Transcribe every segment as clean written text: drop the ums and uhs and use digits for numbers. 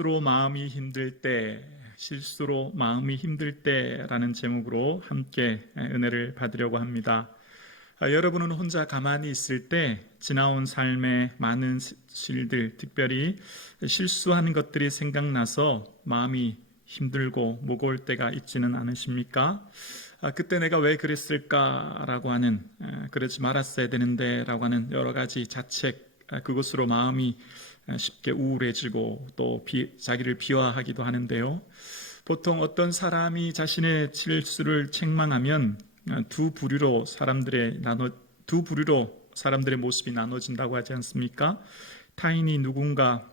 실수로 마음이 힘들 때, 실수로 마음이 힘들 때라는 제목으로 함께 은혜를 받으려고 합니다. 여러분은 혼자 가만히 있을 때 지나온 삶의 많은 일들, 특별히 실수하는 것들이 생각나서 마음이 힘들고 무거울 때가 있지는 않으십니까? 그때 내가 왜 그랬을까라고 하는, 그러지 말았어야 되는데 라고 하는 여러 가지 자책, 그것으로 마음이 쉽게 우울해지고 또 자기를 비하하기도 하는데요. 보통 어떤 사람이 자신의 실수를 책망하면 두 부류로 사람들의 모습이 나눠진다고 하지 않습니까? 타인이 누군가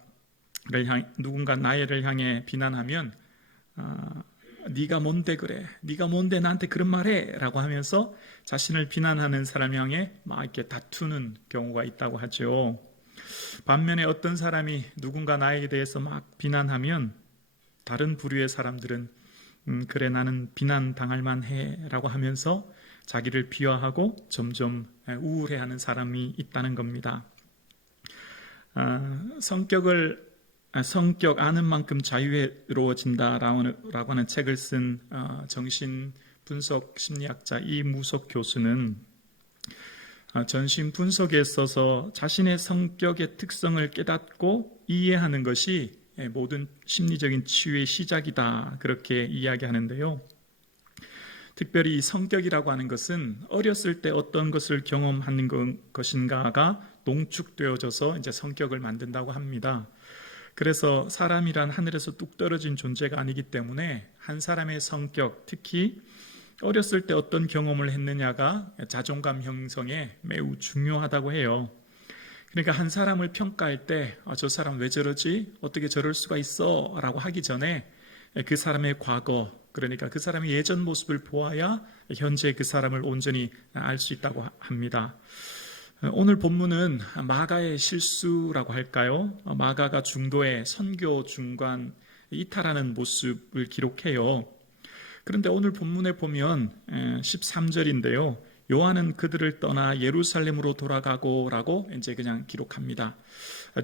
나를 향해 비난하면 네가 뭔데 그래? 네가 뭔데 나한테 그런 말해? 라고 하면서 자신을 비난하는 사람 향해 막 이렇게 다투는 경우가 있다고 하죠. 반면에 어떤 사람이 누군가 나에게 대해서 막 비난하면 다른 부류의 사람들은 그래 나는 비난당할 만해 라고 하면서 자기를 비하하고 점점 우울해하는 사람이 있다는 겁니다. 성격 아는 만큼 자유로워진다라고 하는 책을 쓴 정신분석 심리학자 이무석 교수는 전신 분석에 있어서 자신의 성격의 특성을 깨닫고 이해하는 것이 모든 심리적인 치유의 시작이다, 그렇게 이야기하는데요. 특별히 성격이라고 하는 것은 어렸을 때 어떤 것을 경험하는 것인가가 농축되어져서 이제 성격을 만든다고 합니다. 그래서 사람이란 하늘에서 뚝 떨어진 존재가 아니기 때문에 한 사람의 성격, 특히 어렸을 때 어떤 경험을 했느냐가 자존감 형성에 매우 중요하다고 해요. 그러니까 한 사람을 평가할 때 저 사람 왜 저러지? 어떻게 저럴 수가 있어? 라고 하기 전에 그 사람의 과거, 그러니까 그 사람의 예전 모습을 보아야 현재 그 사람을 온전히 알 수 있다고 합니다. 오늘 본문은 마가의 실수라고 할까요? 마가가 중도에 선교 중간 이탈하는 모습을 기록해요. 그런데 오늘 본문에 보면 13절인데요. 요한은 그들을 떠나 예루살렘으로 돌아가고 라고 이제 그냥 기록합니다.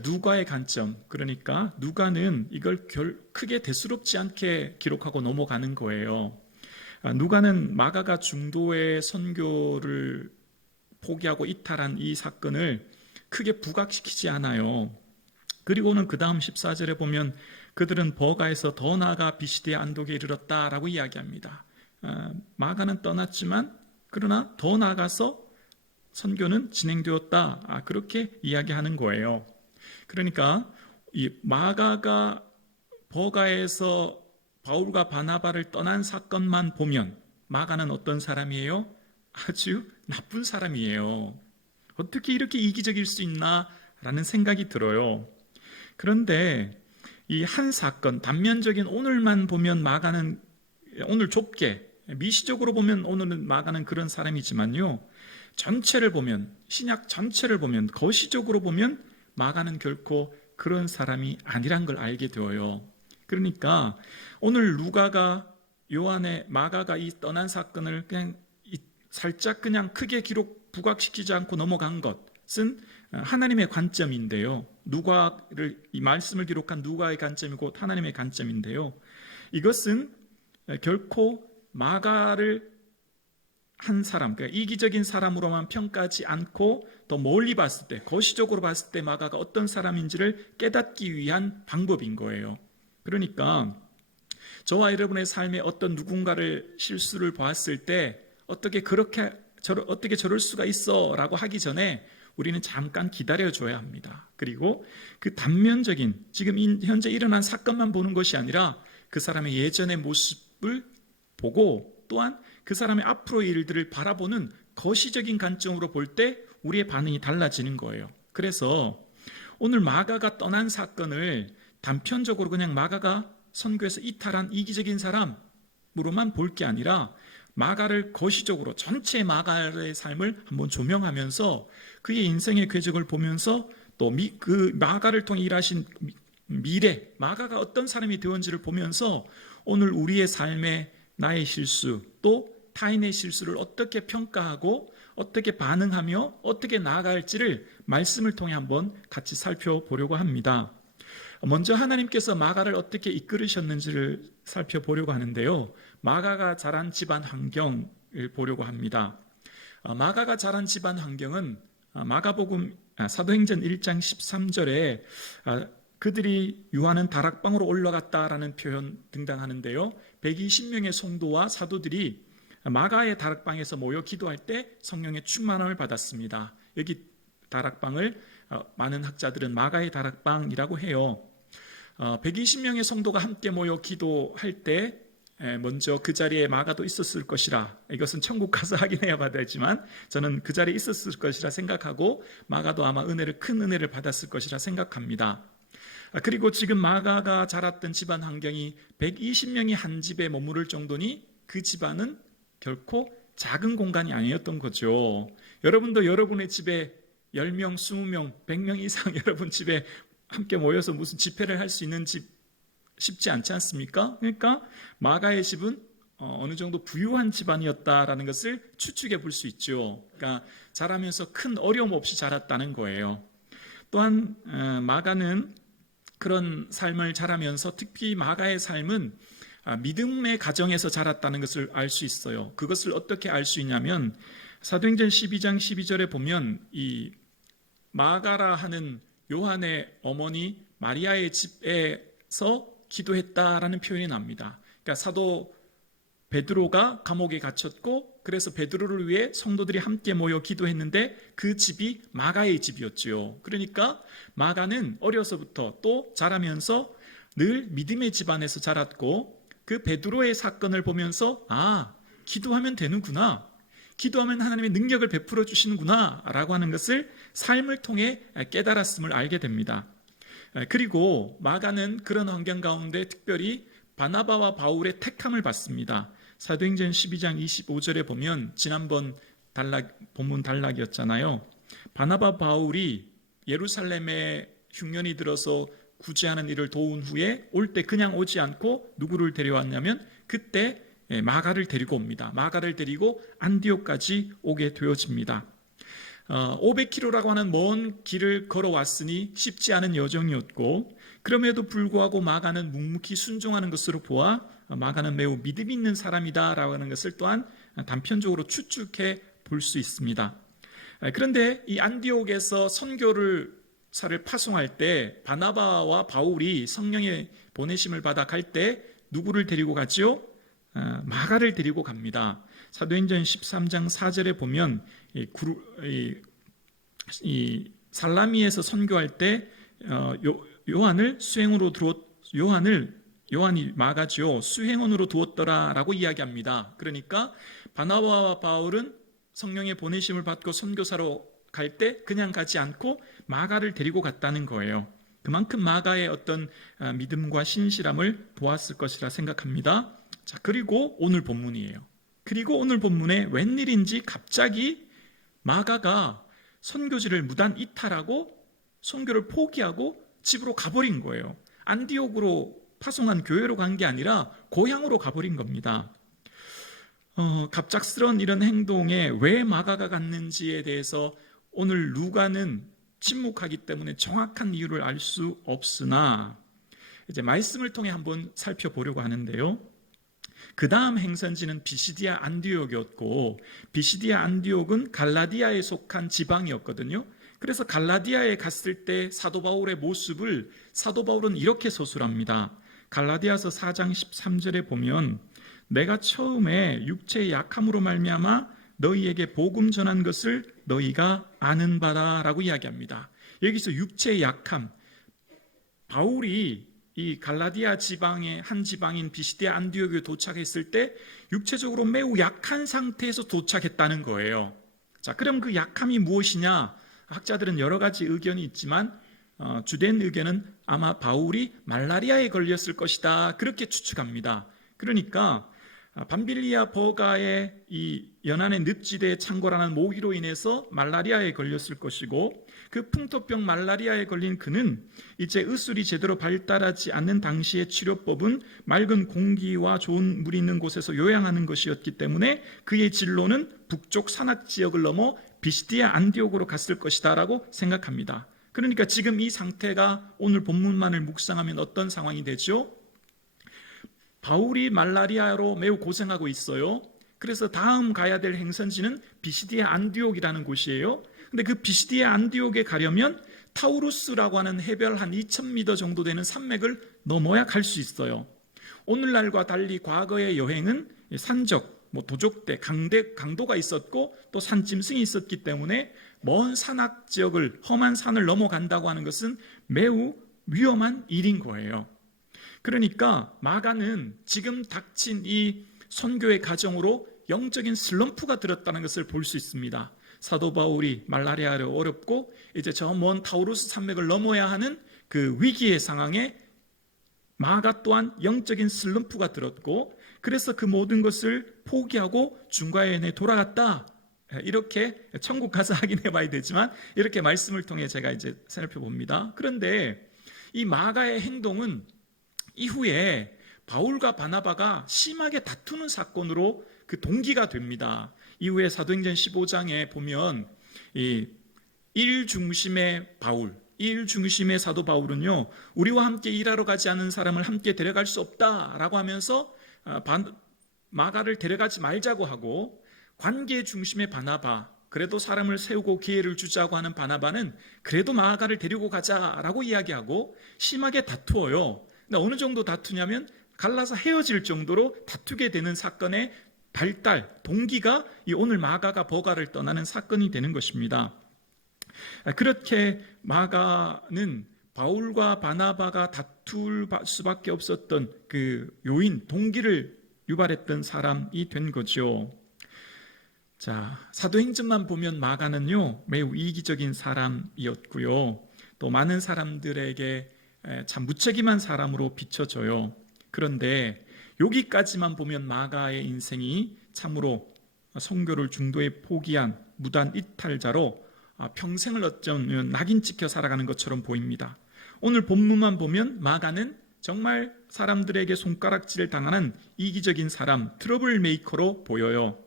누가의 관점, 그러니까 누가는 이걸 크게 대수롭지 않게 기록하고 넘어가는 거예요. 누가는 마가가 중도의 선교를 포기하고 이탈한 이 사건을 크게 부각시키지 않아요. 그리고는 그 다음 14절에 보면 그들은 버가에서 더 나아가 비시디아 안독에 이르렀다라고 이야기합니다. 마가는 떠났지만 그러나 더 나아가서 선교는 진행되었다, 그렇게 이야기하는 거예요. 그러니까 이 마가가 버가에서 바울과 바나바를 떠난 사건만 보면 마가는 어떤 사람이에요? 아주 나쁜 사람이에요. 어떻게 이렇게 이기적일 수 있나 라는 생각이 들어요. 그런데 이 한 사건, 단면적인 오늘만 보면 마가는, 오늘 좁게 미시적으로 보면 오늘은 마가는 그런 사람이지만요, 전체를 보면, 신약 전체를 보면, 거시적으로 보면 마가는 결코 그런 사람이 아니란 걸 알게 되어요. 그러니까 오늘 누가가 마가가 이 떠난 사건을 그냥 살짝 그냥 크게 부각시키지 않고 넘어간 것은 하나님의 관점인데요. 이 말씀을 기록한 누가의 관점이고 하나님의 관점인데요. 이것은 결코 마가를 한 사람, 그러니까 이기적인 사람으로만 평가하지 않고 더 멀리 봤을 때, 거시적으로 봤을 때 마가가 어떤 사람인지를 깨닫기 위한 방법인 거예요. 그러니까 저와 여러분의 삶에 어떤 누군가를 실수를 봤을 때 어떻게 저럴 수가 있어 라고 하기 전에 우리는 잠깐 기다려줘야 합니다. 그리고 그 단면적인 지금 현재 일어난 사건만 보는 것이 아니라 그 사람의 예전의 모습을 보고 또한 그 사람의 앞으로의 일들을 바라보는 거시적인 관점으로 볼 때 우리의 반응이 달라지는 거예요. 그래서 오늘 마가가 떠난 사건을 단편적으로 그냥 마가가 선교에서 이탈한 이기적인 사람으로만 볼 게 아니라 마가를 거시적으로 전체 마가의 삶을 한번 조명하면서 그의 인생의 궤적을 보면서 또 그 마가를 통해 일하신 미래, 마가가 어떤 사람이 되었는지를 보면서 오늘 우리의 삶에 나의 실수 또 타인의 실수를 어떻게 평가하고 어떻게 반응하며 어떻게 나아갈지를 말씀을 통해 한번 같이 살펴보려고 합니다. 먼저 하나님께서 마가를 어떻게 이끌으셨는지를 살펴보려고 하는데요. 마가가 자란 집안 환경을 보려고 합니다. 마가가 자란 집안 환경은 마가복음 사도행전 1장 13절에 그들이 유하는 다락방으로 올라갔다라는 표현 등장하는데요. 120명의 성도와 사도들이 마가의 다락방에서 모여 기도할 때 성령의 충만함을 받았습니다. 여기 다락방을 많은 학자들은 마가의 다락방이라고 해요. 120명의 성도가 함께 모여 기도할 때 먼저 그 자리에 마가도 있었을 것이라, 이것은 천국 가서 확인해야 되지만 저는 그 자리에 있었을 것이라 생각하고 마가도 아마 큰 은혜를 받았을 것이라 생각합니다. 그리고 지금 마가가 자랐던 집안 환경이 120명이 한 집에 머무를 정도니 그 집안은 결코 작은 공간이 아니었던 거죠. 여러분도 여러분의 집에 10명, 20명, 100명 이상 여러분 집에 함께 모여서 무슨 집회를 할 수 있는 집 쉽지 않지 않습니까? 그러니까 마가의 집은 어느 정도 부유한 집안이었다라는 것을 추측해 볼 수 있죠. 그러니까 자라면서 큰 어려움 없이 자랐다는 거예요. 또한 마가는 그런 삶을 자라면서 특히 마가의 삶은 믿음의 가정에서 자랐다는 것을 알 수 있어요. 그것을 어떻게 알 수 있냐면 사도행전 12장 12절에 보면 이 마가라 하는 요한의 어머니 마리아의 집에서 기도했다라는 표현이 납니다. 그러니까 사도 베드로가 감옥에 갇혔고 그래서 베드로를 위해 성도들이 함께 모여 기도했는데 그 집이 마가의 집이었죠. 그러니까 마가는 어려서부터 또 자라면서 늘 믿음의 집안에서 자랐고 그 베드로의 사건을 보면서 기도하면 되는구나, 기도하면 하나님의 능력을 베풀어 주시는구나 라고 하는 것을 삶을 통해 깨달았음을 알게 됩니다. 그리고 마가는 그런 환경 가운데 특별히 바나바와 바울의 택함을 받습니다. 사도행전 12장 25절에 보면 지난번 본문 단락이었잖아요. 바나바 바울이 예루살렘에 흉년이 들어서 구제하는 일을 도운 후에 올 때 그냥 오지 않고 누구를 데려왔냐면 그때 마가를 데리고 옵니다. 마가를 데리고 안디옥까지 오게 되어집니다. 500km라고 하는 먼 길을 걸어왔으니 쉽지 않은 여정이었고 그럼에도 불구하고 마가는 묵묵히 순종하는 것으로 보아 마가는 매우 믿음 있는 사람이다라고 하는 것을 또한 단편적으로 추측해 볼 수 있습니다. 그런데 이 안디옥에서 선교를 파송할 때 바나바와 바울이 성령의 보내심을 받아 갈 때 누구를 데리고 갔지요? 마가를 데리고 갑니다. 사도행전 13장 4절에 보면 이 살라미에서 선교할 때 요한이 마가죠, 수행원으로 두었더라라고 이야기합니다. 그러니까 바나바와 바울은 성령의 보내심을 받고 선교사로 갈 때 그냥 가지 않고 마가를 데리고 갔다는 거예요. 그만큼 마가의 어떤 믿음과 신실함을 보았을 것이라 생각합니다. 자, 그리고 오늘 본문이에요. 그리고 오늘 본문에 웬일인지 갑자기 마가가 선교지를 무단 이탈하고 선교를 포기하고 집으로 가버린 거예요. 안디옥으로 파송한 교회로 간 게 아니라 고향으로 가버린 겁니다. 갑작스러운 이런 행동에 왜 마가가 갔는지에 대해서 오늘 루가는 침묵하기 때문에 정확한 이유를 알 수 없으나 이제 말씀을 통해 한번 살펴보려고 하는데요. 그 다음 행선지는 비시디아 안디옥이었고 비시디아 안디옥은 갈라디아에 속한 지방이었거든요. 그래서 갈라디아에 갔을 때 사도 바울의 모습을 사도 바울은 이렇게 서술합니다. 갈라디아서 4장 13절에 보면 내가 처음에 육체의 약함으로 말미암아 너희에게 복음 전한 것을 너희가 아는 바다라고 이야기합니다. 여기서 육체의 약함, 바울이 이 갈라디아 지방의 한 지방인 비시디아 안디옥에 도착했을 때 육체적으로 매우 약한 상태에서 도착했다는 거예요. 자, 그럼 그 약함이 무엇이냐? 학자들은 여러 가지 의견이 있지만 주된 의견은 아마 바울이 말라리아에 걸렸을 것이다, 그렇게 추측합니다. 그러니까 밤빌리아 버가의 이 연안의 늪지대에 창궐하는 모기로 인해서 말라리아에 걸렸을 것이고 그 풍토병 말라리아에 걸린 그는 이제 의술이 제대로 발달하지 않는 당시의 치료법은 맑은 공기와 좋은 물이 있는 곳에서 요양하는 것이었기 때문에 그의 진로는 북쪽 산악 지역을 넘어 비시디아 안디옥으로 갔을 것이다 라고 생각합니다. 그러니까 지금 이 상태가 오늘 본문만을 묵상하면 어떤 상황이 되죠? 바울이 말라리아로 매우 고생하고 있어요. 그래서 다음 가야 될 행선지는 비시디아 안디옥이라는 곳이에요. 근데 그 비시디아 안디옥에 가려면 타우루스라고 하는 해발 한 2000m 정도 되는 산맥을 넘어야 갈 수 있어요. 오늘날과 달리 과거의 여행은 산적, 도적대, 강도가 있었고 또 산짐승이 있었기 때문에 먼 산악 지역을, 험한 산을 넘어간다고 하는 것은 매우 위험한 일인 거예요. 그러니까 마가는 지금 닥친 이 선교의 과정으로 영적인 슬럼프가 들었다는 것을 볼 수 있습니다. 사도 바울이 말라리아를 어렵고 이제 저 먼 타우루스 산맥을 넘어야 하는 그 위기의 상황에 마가 또한 영적인 슬럼프가 들었고, 그래서 그 모든 것을 포기하고 중과연에 돌아갔다. 이렇게 천국 가서 확인해 봐야 되지만 이렇게 말씀을 통해 제가 이제 살펴봅니다. 그런데 이 마가의 행동은 이후에 바울과 바나바가 심하게 다투는 사건으로 그 동기가 됩니다. 이후에 사도행전 15장에 보면 이 일 중심의 바울, 일 중심의 사도 바울은요, 우리와 함께 일하러 가지 않은 사람을 함께 데려갈 수 없다라고 하면서 마가를 데려가지 말자고 하고, 관계 중심의 바나바, 그래도 사람을 세우고 기회를 주자고 하는 바나바는 그래도 마가를 데리고 가자라고 이야기하고 심하게 다투어요. 근데 어느 정도 다투냐면 갈라서 헤어질 정도로 다투게 되는 사건의 발달, 동기가 이 오늘 마가가 버가를 떠나는 사건이 되는 것입니다. 그렇게 마가는 바울과 바나바가 다툴 수밖에 없었던 그 요인, 동기를 유발했던 사람이 된 거죠. 자, 사도행전만 보면 마가는요, 매우 이기적인 사람이었고요. 또 많은 사람들에게 참 무책임한 사람으로 비춰져요. 그런데 여기까지만 보면 마가의 인생이 참으로 선교를 중도에 포기한 무단 이탈자로 평생을 어쩌면 낙인 찍혀 살아가는 것처럼 보입니다. 오늘 본문만 보면 마가는 정말 사람들에게 손가락질을 당하는 이기적인 사람, 트러블 메이커로 보여요.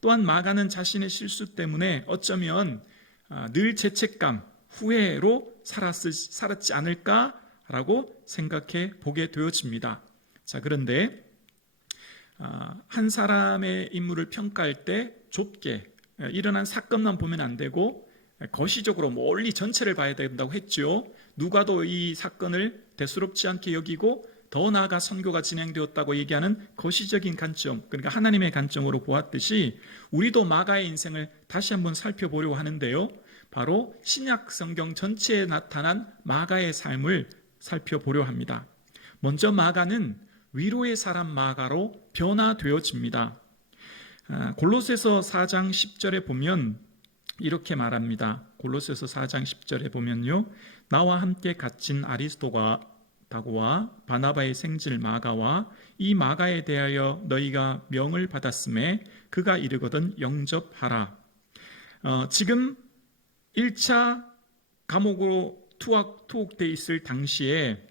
또한 마가는 자신의 실수 때문에 어쩌면 늘 죄책감, 후회로 살았지 않을까라고 생각해 보게 되어집니다. 자, 그런데 한 사람의 인물을 평가할 때 좁게 일어난 사건만 보면 안 되고 거시적으로 멀리 전체를 봐야 된다고 했죠. 누가도 이 사건을 대수롭지 않게 여기고 더 나아가 선교가 진행되었다고 얘기하는 거시적인 관점, 그러니까 하나님의 관점으로 보았듯이 우리도 마가의 인생을 다시 한번 살펴보려고 하는데요, 바로 신약 성경 전체에 나타난 마가의 삶을 살펴보려 합니다. 먼저 마가는 위로의 사람 마가로 변화되어집니다. 골로새서 4장 10절에 보면 이렇게 말합니다. 골로새서 4장 10절에 보면요, 나와 함께 갇힌 아리스도가다고와 바나바의 생질 마가와 이 마가에 대하여 너희가 명을 받았음에 그가 이르거든 영접하라. 지금 1차 감옥으로 투옥되어 있을 당시에,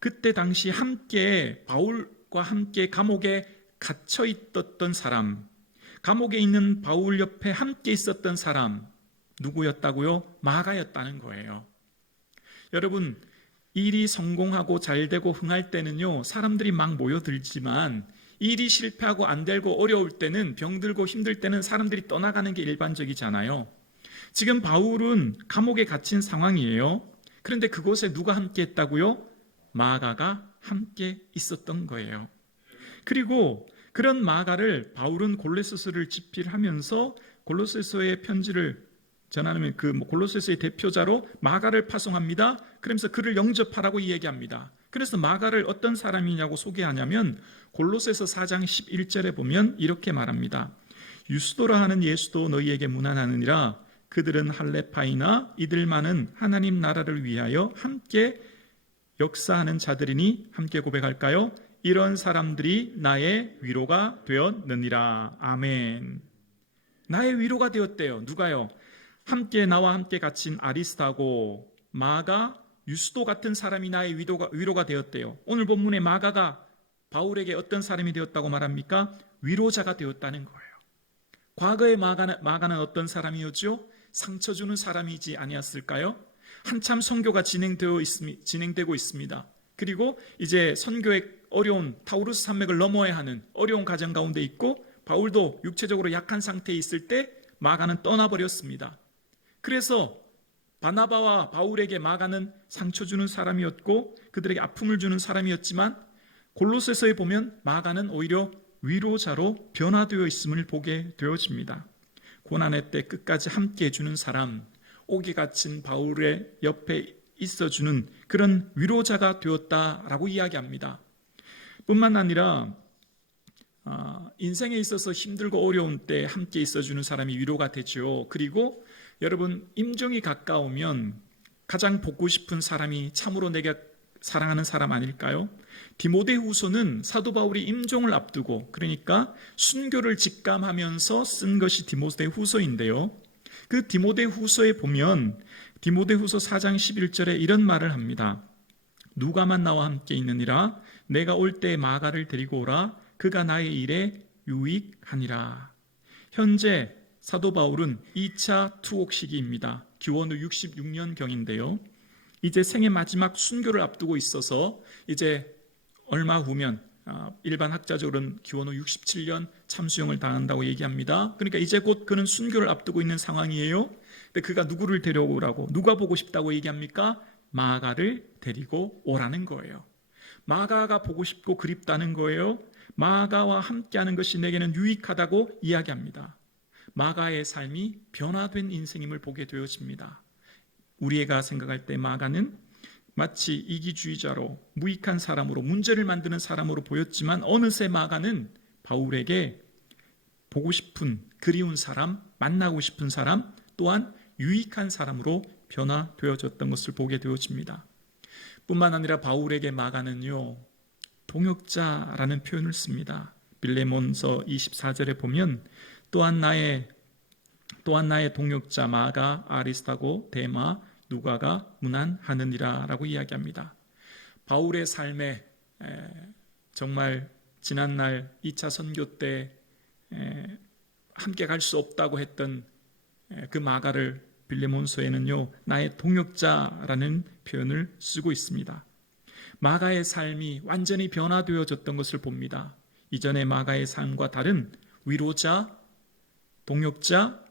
그때 당시 함께 바울과 함께 감옥에 갇혀 있었던 사람, 감옥에 있는 바울 옆에 함께 있었던 사람 누구였다고요? 마가였다는 거예요. 여러분, 일이 성공하고 잘되고 흥할 때는요, 사람들이 막 모여들지만 일이 실패하고 안 되고 어려울 때는, 병들고 힘들 때는 사람들이 떠나가는 게 일반적이잖아요. 지금 바울은 감옥에 갇힌 상황이에요. 그런데 그곳에 누가 함께 했다고요? 마가가 함께 있었던 거예요. 그리고 그런 마가를 바울은 골로새서를 집필하면서 골로새서의 편지를 전하는 골로새서의 대표자로 마가를 파송합니다. 그러면서 그를 영접하라고 이야기합니다. 그래서 마가를 어떤 사람이냐고 소개하냐면 골로새서 4장 11절에 보면 이렇게 말합니다. 유스도라 하는 예수도 너희에게 문안하느니라. 그들은 할레파이나 이들만은 하나님 나라를 위하여 함께 역사하는 자들이니 함께 고백할까요? 이런 사람들이 나의 위로가 되었느니라. 아멘. 나의 위로가 되었대요. 누가요? 나와 함께 갇힌 아리스타고 마가, 유스도 같은 사람이 나의 위로가 되었대요. 오늘 본문의 마가가 바울에게 어떤 사람이 되었다고 말합니까? 위로자가 되었다는 거예요. 과거의 마가는 어떤 사람이었죠? 상처 주는 사람이지 아니었을까요? 한참 선교가 진행되고 있습니다. 그리고 이제 선교의 어려운 타우루스 산맥을 넘어야 하는 어려운 과정 가운데 있고, 바울도 육체적으로 약한 상태에 있을 때 마가는 떠나버렸습니다. 그래서 바나바와 바울에게 마가는 상처 주는 사람이었고 그들에게 아픔을 주는 사람이었지만, 골로새서에 보면 마가는 오히려 위로자로 변화되어 있음을 보게 되어집니다. 고난의 때 끝까지 함께 해주는 사람, 옥에 갇힌 바울의 옆에 있어주는 그런 위로자가 되었다라고 이야기합니다. 뿐만 아니라 인생에 있어서 힘들고 어려운 때 함께 있어주는 사람이 위로가 되죠. 그리고 여러분, 임종이 가까우면 가장 보고 싶은 사람이 참으로 내가 사랑하는 사람 아닐까요? 디모데후서는 사도 바울이 임종을 앞두고, 그러니까 순교를 직감하면서 쓴 것이 디모데후서인데요. 그 디모데후서에 보면 디모데후서 4장 11절에 이런 말을 합니다. 누가만 나와 함께 있느니라. 내가 올 때 마가를 데리고 오라. 그가 나의 일에 유익하니라. 현재 사도 바울은 2차 투옥 시기입니다. 기원 후 66년경인데요. 이제 생의 마지막 순교를 앞두고 있어서 이제 얼마 후면 일반 학자적으로는 기원 후 67년 참수형을 당한다고 얘기합니다. 그러니까 이제 곧 그는 순교를 앞두고 있는 상황이에요. 근데 그가 누구를 데려오라고, 누가 보고 싶다고 얘기합니까? 마가를 데리고 오라는 거예요. 마가가 보고 싶고 그립다는 거예요. 마가와 함께하는 것이 내게는 유익하다고 이야기합니다. 마가의 삶이 변화된 인생임을 보게 되어집니다. 우리가 생각할 때 마가는 마치 이기주의자로 무익한 사람으로, 문제를 만드는 사람으로 보였지만, 어느새 마가는 바울에게 보고 싶은, 그리운 사람, 만나고 싶은 사람, 또한 유익한 사람으로 변화되어졌던 것을 보게 되어집니다. 뿐만 아니라 바울에게 마가는요, 동역자라는 표현을 씁니다. 빌레몬서 24절에 보면 또한 나의 동역자 마가, 아리스타고, 데마, 누가가 문안하느니라 라고 이야기합니다. 바울의 삶에 정말 지난날 2차 선교 때 함께 갈 수 없다고 했던 그 마가를 빌레몬서에는요, 나의 동역자라는 표현을 쓰고 있습니다. 마가의 삶이 완전히 변화되어졌던 것을 봅니다. 이전의 마가의 삶과 다른 위로자, 동역자,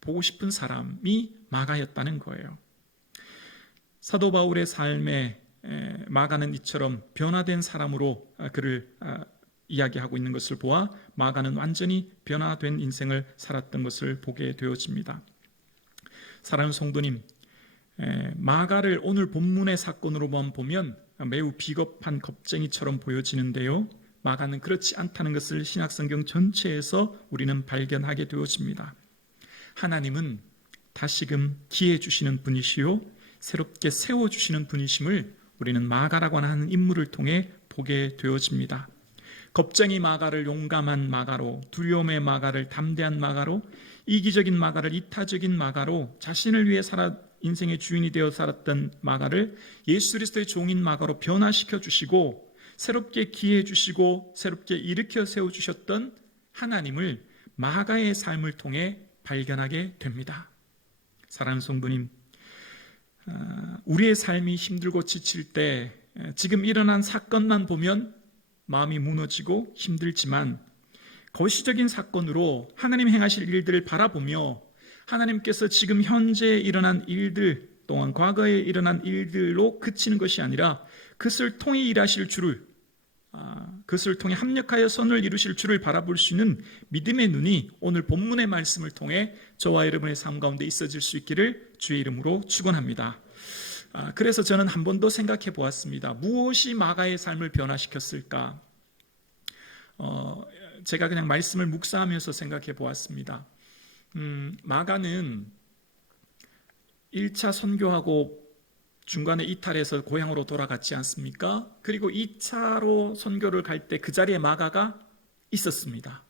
보고 싶은 사람이 마가였다는 거예요. 사도 바울의 삶에 마가는 이처럼 변화된 사람으로 그를 이야기하고 있는 것을 보아 마가는 완전히 변화된 인생을 살았던 것을 보게 되어집니다. 사랑하는 성도님, 마가를 오늘 본문의 사건으로만 보면 매우 비겁한 겁쟁이처럼 보여지는데요, 마가는 그렇지 않다는 것을 신약성경 전체에서 우리는 발견하게 되어집니다. 하나님은 다시금 기회 주시는 분이시요 새롭게 세워주시는 분이심을 우리는 마가라고 하는 인물을 통해 보게 되어집니다. 겁쟁이 마가를 용감한 마가로, 두려움의 마가를 담대한 마가로, 이기적인 마가를 이타적인 마가로, 자신을 위해 인생의 주인이 되어 살았던 마가를 예수 그리스도의 종인 마가로 변화시켜 주시고, 새롭게 기회해 주시고 새롭게 일으켜 세워주셨던 하나님을 마가의 삶을 통해 발견하게 됩니다. 사랑하는 성도님, 우리의 삶이 힘들고 지칠 때 지금 일어난 사건만 보면 마음이 무너지고 힘들지만, 거시적인 사건으로 하나님 행하실 일들을 바라보며 하나님께서 지금 현재 일어난 일들 또한 과거에 일어난 일들로 그치는 것이 아니라 그것을 통해 일하실 줄을, 그것을 통해 합력하여 선을 이루실 줄을 바라볼 수 있는 믿음의 눈이 오늘 본문의 말씀을 통해 저와 여러분의 삶 가운데 있어질 수 있기를 주의 이름으로 축원합니다. 그래서 저는 한 번 더 생각해 보았습니다. 무엇이 마가의 삶을 변화시켰을까? 제가 그냥 말씀을 묵상하면서 생각해 보았습니다. 마가는 1차 선교하고 중간에 이탈해서 고향으로 돌아갔지 않습니까? 그리고 2차로 선교를 갈 때 그 자리에 마가가 있었습니다.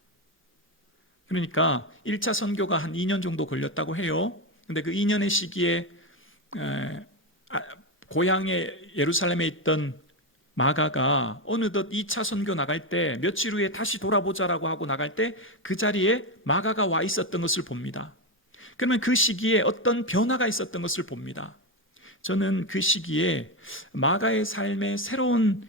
그러니까 1차 선교가 한 2년 정도 걸렸다고 해요. 근데 그 2년의 시기에 고향에 예루살렘에 있던 마가가 어느덧 2차 선교 나갈 때 며칠 후에 다시 돌아보자라고 하고 나갈 때 그 자리에 마가가 와 있었던 것을 봅니다. 그러면 그 시기에 어떤 변화가 있었던 것을 봅니다. 저는 그 시기에 마가의 삶의 새로운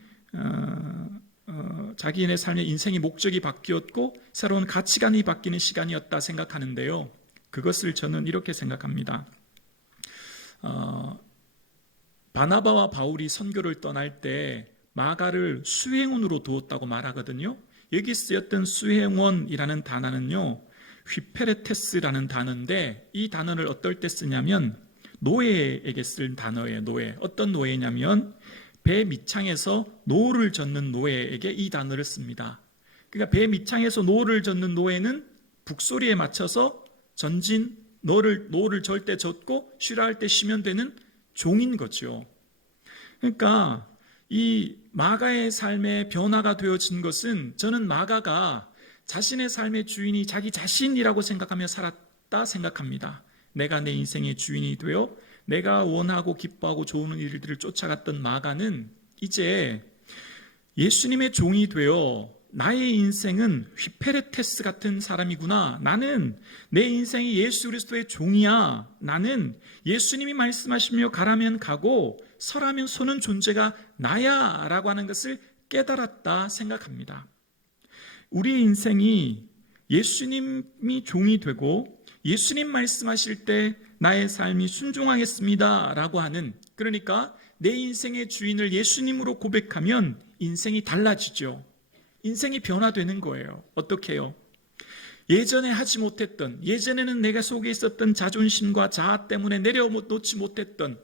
자기의 삶의 인생의 목적이 바뀌었고 새로운 가치관이 바뀌는 시간이었다 생각하는데요. 그것을 저는 이렇게 생각합니다. 바나바와 바울이 선교를 떠날 때 마가를 수행원으로 두었다고 말하거든요. 여기 쓰였던 수행원이라는 단어는요, 휘페레테스라는 단어인데 이 단어를 어떨 때 쓰냐면 노예에게 쓴 단어예요. 노예. 어떤 노예냐면 배 밑창에서 노를 젓는 노예에게 이 단어를 씁니다. 그러니까 배 밑창에서 노를 젓는 노예는 북소리에 맞춰서 전진 노를 절 때 젓고 쉬라 할 때 쉬면 되는 종인 거죠. 그러니까 이 마가의 삶의 변화가 되어진 것은 저는 마가가 자신의 삶의 주인이 자기 자신이라고 생각하며 살았다 생각합니다. 내가 내 인생의 주인이 되어 내가 원하고 기뻐하고 좋은 일들을 쫓아갔던 마가는 이제 예수님의 종이 되어 나의 인생은 휘페레테스 같은 사람이구나. 나는 내 인생이 예수 그리스도의 종이야. 나는 예수님이 말씀하시며 가라면 가고 서라면 서는 존재가 나야 라고 하는 것을 깨달았다 생각합니다. 우리 인생이 예수님이 종이 되고 예수님 말씀하실 때 나의 삶이 순종하겠습니다 라고 하는, 그러니까 내 인생의 주인을 예수님으로 고백하면 인생이 달라지죠. 인생이 변화되는 거예요. 어떻게 해요? 예전에 하지 못했던, 예전에는 내가 속에 있었던 자존심과 자아 때문에 내려놓지 못했던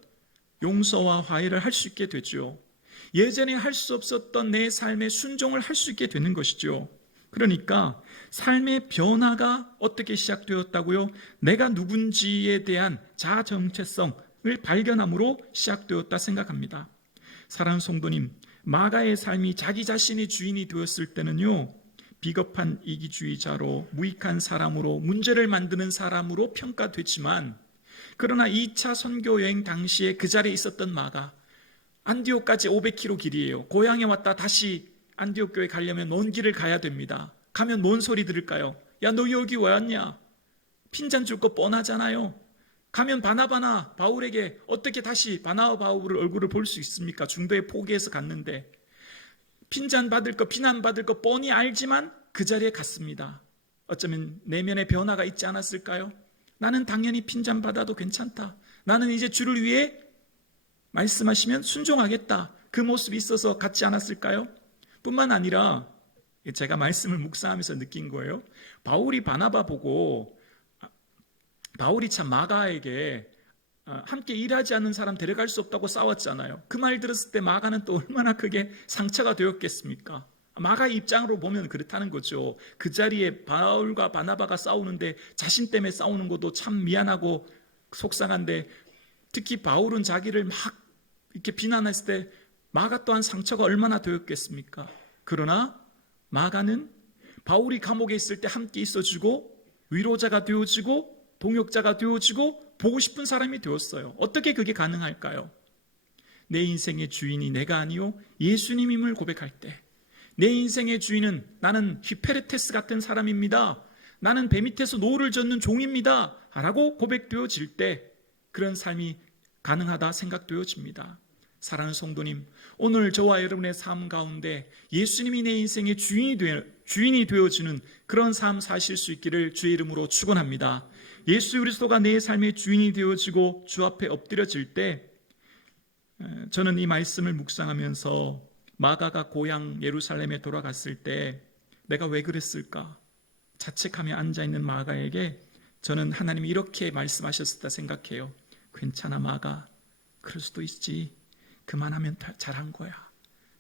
용서와 화해를 할 수 있게 되죠. 예전에 할 수 없었던 내 삶의 순종을 할 수 있게 되는 것이죠. 그러니까 삶의 변화가 어떻게 시작되었다고요? 내가 누군지에 대한 자아 정체성을 발견함으로 시작되었다 생각합니다. 사랑하는 성도님, 마가의 삶이 자기 자신의 주인이 되었을 때는요, 비겁한 이기주의자로, 무익한 사람으로, 문제를 만드는 사람으로 평가되지만, 그러나 2차 선교 여행 당시에 그 자리에 있었던 마가, 안디옥까지 500km 길이에요. 고향에 왔다 다시 안디옥 교회 가려면 먼 길을 가야 됩니다. 가면 뭔 소리 들을까요? 야, 너 여기 왜 왔냐? 핀잔 줄 거 뻔하잖아요. 가면 바나바나 바울에게 어떻게 다시 바나바 바울의 얼굴을 볼 수 있습니까? 중도에 포기해서 갔는데 핀잔 받을 거, 비난 받을 거 뻔히 알지만 그 자리에 갔습니다. 어쩌면 내면의 변화가 있지 않았을까요? 나는 당연히 핀잔 받아도 괜찮다. 나는 이제 주를 위해 말씀하시면 순종하겠다. 그 모습이 있어서 같지 않았을까요? 뿐만 아니라 제가 말씀을 묵상하면서 느낀 거예요. 바울이 바나바 보고, 바울이 참 마가에게 함께 일하지 않는 사람 데려갈 수 없다고 싸웠잖아요. 그 말 들었을 때 마가는 또 얼마나 크게 상처가 되었겠습니까? 마가의 입장으로 보면 그렇다는 거죠. 그 자리에 바울과 바나바가 싸우는데 자신 때문에 싸우는 것도 참 미안하고 속상한데, 특히 바울은 자기를 막 이렇게 비난했을 때 마가 또한 상처가 얼마나 되었겠습니까? 그러나 마가는 바울이 감옥에 있을 때 함께 있어주고 위로자가 되어지고 동역자가 되어지고 보고 싶은 사람이 되었어요. 어떻게 그게 가능할까요? 내 인생의 주인이 내가 아니요 예수님임을 고백할 때, 내 인생의 주인은 나는 휘페레테스 같은 사람입니다. 나는 배 밑에서 노를 젓는 종입니다. 라고 고백되어질 때 그런 삶이 가능하다 생각되어집니다. 사랑하는 성도님, 오늘 저와 여러분의 삶 가운데 예수님이 내 인생의 주인이 되어주는 그런 삶 사실 수 있기를 주의 이름으로 축원합니다. 예수 그리스도가 내 삶의 주인이 되어지고 주 앞에 엎드려질 때, 저는 이 말씀을 묵상하면서 마가가 고향 예루살렘에 돌아갔을 때 내가 왜 그랬을까 자책하며 앉아있는 마가에게 저는 하나님이 이렇게 말씀하셨다 생각해요. 괜찮아 마가, 그럴 수도 있지. 그만하면 잘한 거야.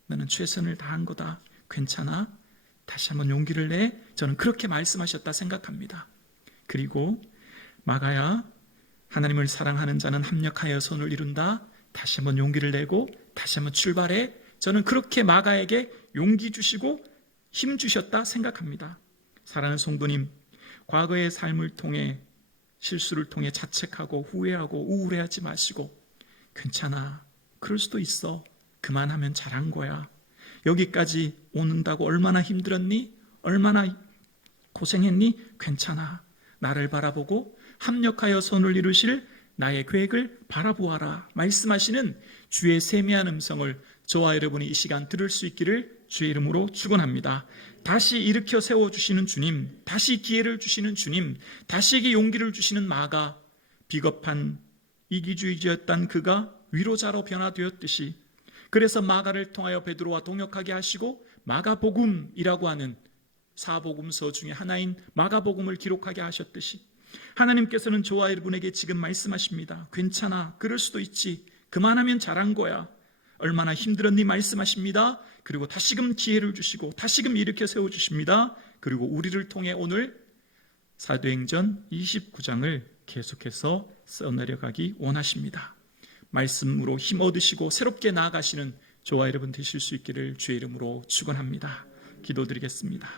너는 최선을 다한 거다. 괜찮아. 다시 한번 용기를 내. 저는 그렇게 말씀하셨다 생각합니다. 그리고 마가야, 하나님을 사랑하는 자는 합력하여 선을 이룬다. 다시 한번 용기를 내고 다시 한번 출발해. 저는 그렇게 마가에게 용기 주시고 힘 주셨다 생각합니다. 사랑하는 성도님, 과거의 삶을 통해, 실수를 통해 자책하고 후회하고 우울해하지 마시고, 괜찮아, 그럴 수도 있어, 그만하면 잘한 거야. 여기까지 오는다고 얼마나 힘들었니? 얼마나 고생했니? 괜찮아. 나를 바라보고 합력하여 선을 이루실 나의 계획을 바라보아라 말씀하시는 주의 세미한 음성을 저와 여러분이 이 시간 들을 수 있기를 주의 이름으로 축원합니다. 다시 일으켜 세워주시는 주님, 다시 기회를 주시는 주님, 다시에게 용기를 주시는 마가 비겁한 이기주의자였던 그가 위로자로 변화되었듯이, 그래서 마가를 통하여 베드로와 동역하게 하시고 마가복음이라고 하는 사복음서 중에 하나인 마가복음을 기록하게 하셨듯이, 하나님께서는 저와 여러분에게 지금 말씀하십니다. 괜찮아, 그럴 수도 있지, 그만하면 잘한 거야, 얼마나 힘들었니 말씀하십니다. 그리고 다시금 기회를 주시고 다시금 일으켜 세워주십니다. 그리고 우리를 통해 오늘 사도행전 29장을 계속해서 써내려가기 원하십니다. 말씀으로 힘 얻으시고 새롭게 나아가시는 저와 여러분 되실 수 있기를 주의 이름으로 축원합니다. 기도드리겠습니다.